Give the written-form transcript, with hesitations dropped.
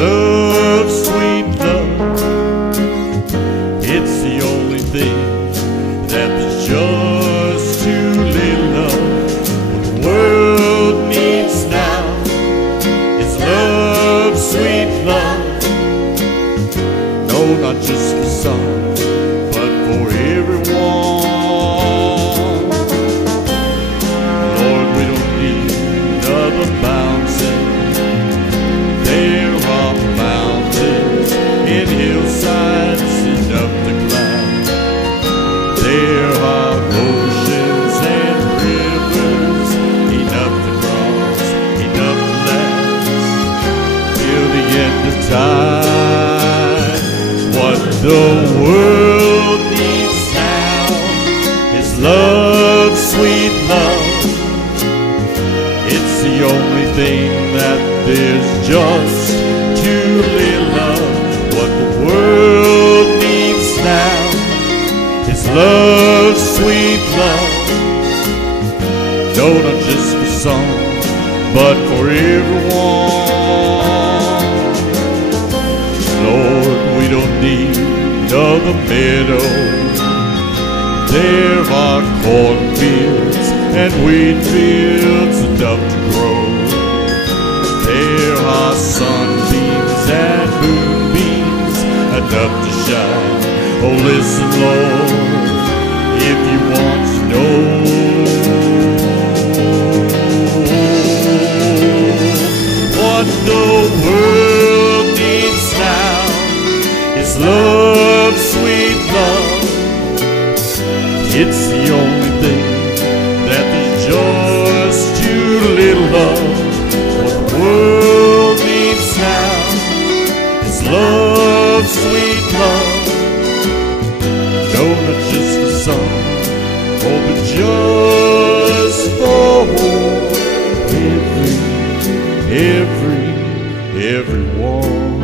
love, sweet love. It's the only thing that there's just too little of. What the world needs now is love, sweet love. No, not just for some, but for everyone. Lord, we don't need another mountain. There are mountains in hillsides enough to climb. There are oceans and rivers enough to cross, enough to last till the end of time. What the world needs now is love, sweet love. It's the only thing that there's just too little of. What the world needs now is love, sweet love. No, not just for some, but for everyone. Lord, we don't need another meadow. There are cornfields and wheat fields enough to grow. There are sunbeams and moonbeams enough to shine. Oh, listen, Lord, if you want to know what the world needs now is love, sweet love. It's the only thing that there's just too little of. What the world needs now is love, sweet love. No, not just for some, oh, but just for everyone.